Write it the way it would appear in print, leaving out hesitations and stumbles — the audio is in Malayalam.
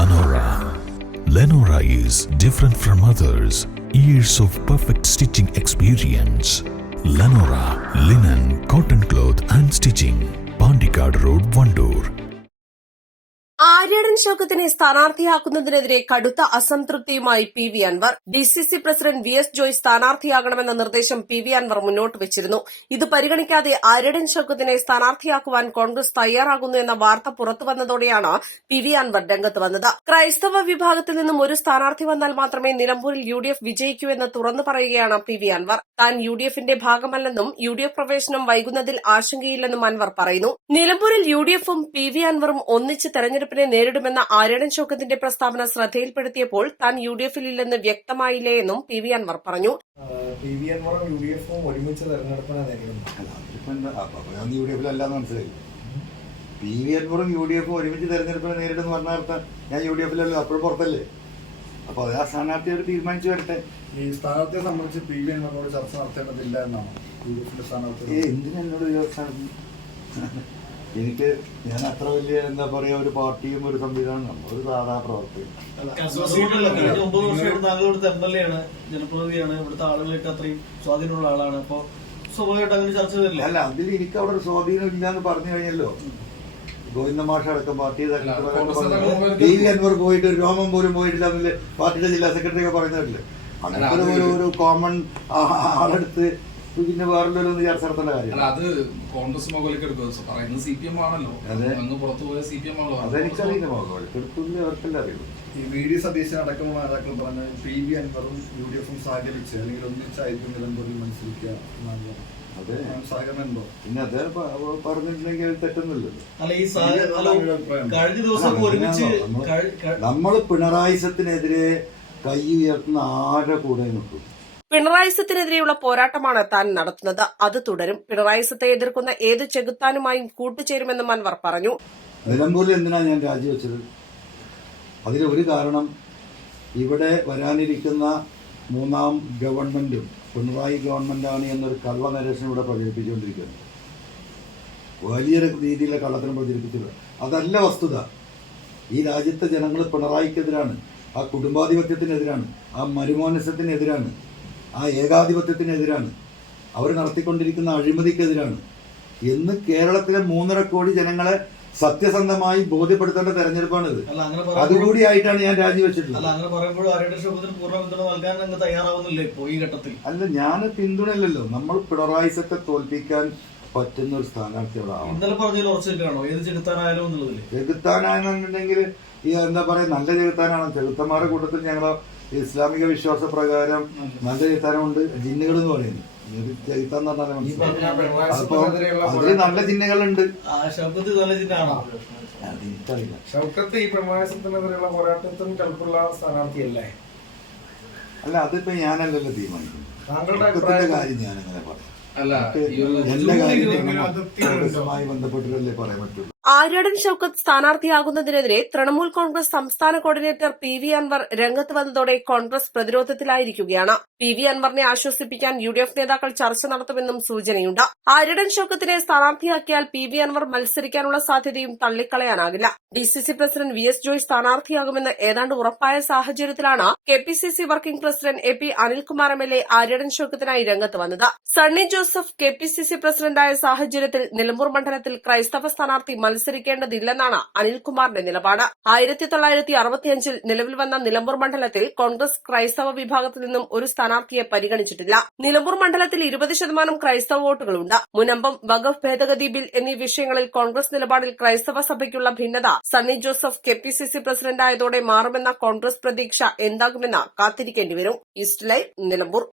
Lenora. Lenora is different from others. Years of perfect stitching experience. Lenora linen, cotton cloth and stitching. Pandikad Road, Vandoor. Aryadan ഷൗക്കത്തിനെ സ്ഥാനാർത്ഥിയാക്കുന്നതിനെതിരെ കടുത്ത അസംതൃപ്തിയുമായി P V Anvar. DCC president V S Joy സ്ഥാനാർത്ഥിയാകണമെന്ന നിർദ്ദേശം പി വി അൻവർ മുന്നോട്ട് വച്ചിരുന്നു. ഇത് പരിഗണിക്കാതെ ആര്യടൻ ഷൗക്കത്തിനെ സ്ഥാനാർത്ഥിയാക്കുവാൻ കോൺഗ്രസ് തയ്യാറാകുന്നു എന്ന വാർത്ത പുറത്തുവന്നതോടെയാണ് പി വി അൻവർ രംഗത്ത് വന്നത്. ക്രൈസ്തവ വിഭാഗത്തിൽ നിന്നും ഒരു സ്ഥാനാർത്ഥി വന്നാൽ മാത്രമേ നിലമ്പൂരിൽ UDF വിജയിക്കൂ എന്ന് തുറന്നു പറയുകയാണ് പി വി അൻവർ. താൻ UDFന്റെ ഭാഗമല്ലെന്നും UDF പ്രവേശനം വൈകുന്നതിൽ ആശങ്കയില്ലെന്നും അൻവർ പറയുന്നു. നിലമ്പൂരിൽ UDFും പി വി അൻവറും ഒന്നിച്ച് തെരഞ്ഞെടുപ്പിനെ നേരിടുമെന്ന ആര്യടൻ ഷൗക്കത്തിന്റെ പ്രസ്താവന ശ്രദ്ധയിൽപ്പെടുത്തിയപ്പോൾ താൻ UDFിൽ ഇല്ലെന്ന് വ്യക്തമായില്ലേ എന്നും പി വി അൻവർ പറഞ്ഞു. പി വി അൻവറും UDFും ഒരുമിച്ച് തെരഞ്ഞെടുപ്പിനെ നേരിടുന്നു. യുഡിഎഫിലല്ലാന്ന് മനസ്സിലായി. പി വി അൻവറും UDFും ഒരുമിച്ച് തെരഞ്ഞെടുപ്പിനെ നേരിടുന്ന പറഞ്ഞ അർത്ഥം ഞാൻ UDFിലല്ലോ, അപ്പോഴും പുറത്തല്ലേ. അപ്പൊ അത് ആ സ്ഥാനാർത്ഥി അവർ തീരുമാനിച്ചു വരട്ടെ. ഈ സ്ഥാനാർത്ഥിയെ സംബന്ധിച്ച് പി വി അൻവറിനോട് ചർച്ച നടത്തേണ്ടതില്ല എന്നാണ് UDFിന്റെ സ്ഥാനാർത്ഥി. എന്തിനോട് ഞാൻ അത്ര വലിയ എന്താ പറയാ ഒരു പാർട്ടിയും ഒരു സംവിധാനം ഒരു സാധാ പ്രവർത്തകൻ. കഴിഞ്ഞ 9 വർഷമായിട്ട് താങ്കൾ ഇവിടുത്തെ MLA ആണ്, ജനപ്രതിനിധിയാണ്, ഇവിടുത്തെ ആളുകളായിട്ട് അത്രയും സ്വാധീനമുള്ള ആളാണ്. അപ്പൊ സ്വാഭാവികമായിട്ട് അങ്ങനെ ചർച്ച ചെയ്തില്ല. അല്ല, അതിൽ എനിക്ക് അവിടെ ഒരു സ്വാധീനം ഇല്ലാന്ന് പറഞ്ഞു കഴിഞ്ഞല്ലോ. ഗോവിന്ദ മാഷ അടക്കം പാർട്ടി പി വി അൻവർ പോയിട്ട് ഒരു രോമം പോലും പോയിട്ടില്ല എന്നല്ലേ പാർട്ടിയുടെ ജില്ലാ സെക്രട്ടറി ഒക്കെ പറയുന്നില്ലേ. അങ്ങനെ ഒരു കോമൺ ആളെടുത്ത് പിന്നെ വേറെ ചർച്ച നടത്തേണ്ട കാര്യം. അത് കോൺഗ്രസ് മുകളിലേക്ക് എടുക്കും. പറയുന്നത് CPM ആണല്ലോ, അങ്ങ് പുറത്തു പോയ CPM ആണല്ലോ. അതെനിക്കറിയില്ല, മുകളിലെടുക്കില്ല, അവർക്കെല്ലാം അറിയുള്ളൂ. ഈ VD സതീശൻ അടക്കമുള്ള നേതാക്കൾ പറഞ്ഞ് പി വി അൻവറും UDFും സഹകരിച്ച് അല്ലെങ്കിൽ ഒന്നിച്ചായിരിക്കും നിലമ്പൂരിൽ മത്സരിക്കുക. അതെ, സഹകരണം ഉണ്ടോ? പിന്നെ അദ്ദേഹം പറഞ്ഞിട്ടുണ്ടെങ്കിൽ തെറ്റൊന്നുമില്ലല്ലോ. കഴിഞ്ഞ ദിവസം ഒരുമിച്ച് നമ്മൾ പിണറായിസത്തിനെതിരെ കൈ ഉയർത്തുന്ന ആരുടെ കൂടെ നിൽക്കും. പിണറായിസത്തിനെതിരെയുള്ള പോരാട്ടമാണ് താൻ നടത്തുന്നത്. അത് തുടരും. പിണറായിസത്തെ എതിർക്കുന്ന ഏത് ചെകുത്താനുമായും കൂട്ടുചേരുമെന്നും അൻവർ പറഞ്ഞു. നിലമ്പൂരിൽ എന്തിനാണ് ഞാൻ രാജിവെച്ചത്? അതിന് ഒരു കാരണം, ഇവിടെ വരാനിരിക്കുന്ന 3ാം ഗവൺമെന്റും പിണറായി ഗവൺമെന്റാണ് എന്നൊരു കള്ള നരേഷൻ ഇവിടെ പ്രചരിപ്പിച്ചുകൊണ്ടിരിക്കുന്നത്. വലിയ രീതിയിലുള്ള കള്ളത്തിനും പ്രചരിപ്പിച്ചത് അതല്ല വസ്തുത. ഈ രാജ്യത്തെ ജനങ്ങൾ പിണറായിക്കെതിരാണ്, ആ കുടുംബാധിപത്യത്തിനെതിരാണ്, ആ മരുമോനസത്തിനെതിരാണ്, ആ ഏകാധിപത്യത്തിനെതിരാണ്, അവർ നടത്തിക്കൊണ്ടിരിക്കുന്ന അഴിമതിക്കെതിരാണ് എന്ന് കേരളത്തിലെ 3.5 കോടി ജനങ്ങളെ സത്യസന്ധമായി ബോധ്യപ്പെടുത്തേണ്ട തെരഞ്ഞെടുപ്പാണിത്. അതുകൂടിയായിട്ടാണ് ഞാൻ രാജിവെച്ചിട്ടുള്ളത്. അല്ല, ഞാൻ പിന്തുണയില്ലല്ലോ. നമ്മൾ പിണറായിസത്തെ തോൽപ്പിക്കാൻ പറ്റുന്ന ഒരു സ്ഥാനാർത്ഥി അവിടെ ആവണം. ചെകുത്താനാണെന്നുണ്ടെങ്കിൽ ഈ എന്താ പറയാ, നല്ല ചെകുത്താനാണ്. ചെകുത്തന്മാരുടെ കൂട്ടത്തിൽ ഞങ്ങളെ ഇസ്ലാമിക വിശ്വാസ പ്രകാരം നല്ല ചെകുത്താനുണ്ട്, ജിന്നുകൾ എന്ന് പറയുന്നത്. ചെകുത്താന്ന് പറഞ്ഞാൽ അപ്പൊ അതിൽ നല്ല ജിന്നുകളുണ്ട്. ഷൗക്കത്ത് ഈ പിണറായിസത്തിനെതിരെയുള്ള പോരാട്ടത്തിന് കൽപ്പുള്ള സ്ഥാനാർത്ഥിയല്ലേ? അല്ല, അതിപ്പോ ഞാനല്ലല്ലോ തീരുമാനിക്കുന്നത്. താങ്കളുടെ കാര്യം ഞാനങ്ങനെ പറയാം. എല്ലാ കാര്യങ്ങളുമായി ബന്ധപ്പെട്ടിട്ടല്ലേ പറയാൻ പറ്റുള്ളൂ. ആര്യടൻ ഷൗക്കത്ത് സ്ഥാനാർത്ഥിയാകുന്നതിനെതിരെ തൃണമൂൽ കോൺഗ്രസ് സംസ്ഥാന കോർഡിനേറ്റർ പി വി അൻവർ രംഗത്ത് വന്നതോടെ കോൺഗ്രസ് പ്രതിരോധത്തിലായിരിക്കുകയാണ്. പി വി അൻവറിനെ ആശ്വസിപ്പിക്കാൻ UDF നേതാക്കൾ ചർച്ച നടത്തുമെന്നും സൂചനയുണ്ട്. ആര്യടൻ ഷൗക്കത്തിനെ സ്ഥാനാർത്ഥിയാക്കിയാൽ പി വി അൻവർ മത്സരിക്കാനുള്ള സാധ്യതയും തള്ളിക്കളയാനാകില്ല. DCC president V S Joy സ്ഥാനാർത്ഥിയാകുമെന്ന് ഏതാണ്ട് ഉറപ്പായ സാഹചര്യത്തിലാണ് KPCC working president AP Anilkumar MLA Aryadan ഷൗക്കത്തിനായി രംഗത്ത് വന്നത്. സണ്ണി ജോസഫ് KPCC പ്രസിഡന്റായ സാഹചര്യത്തിൽ നിലമ്പൂർ മണ്ഡലത്തിൽ ക്രൈസ്തവ സ്ഥാനാർത്ഥി മത്സരിക്കേണ്ടതില്ലെന്നാണ് അനിൽകുമാറിന്റെ നിലപാട്. 1965 നിലവിൽ വന്ന നിലമ്പൂർ മണ്ഡലത്തിൽ കോൺഗ്രസ് ക്രൈസ്തവ വിഭാഗത്തിൽ നിന്നും ഒരു സ്ഥാനാർത്ഥിയെ പരിഗണിച്ചിട്ടില്ല. നിലമ്പൂർ മണ്ഡലത്തിൽ 20% ക്രൈസ്തവ വോട്ടുകളുണ്ട്. മുനമ്പം, വഖഫ് ഭേദഗതി ബിൽ എന്നീ വിഷയങ്ങളിൽ കോൺഗ്രസ് നിലപാടിൽ ക്രൈസ്തവ സഭയ്ക്കുള്ള ഭിന്നത സണ്ണി ജോസഫ് KPCC പ്രസിഡന്റായതോടെ മാറുമെന്ന കോൺഗ്രസ് പ്രതീക്ഷ എന്താകുമെന്ന് കാത്തിരിക്കേണ്ടിവരും. East Live, Nilambur.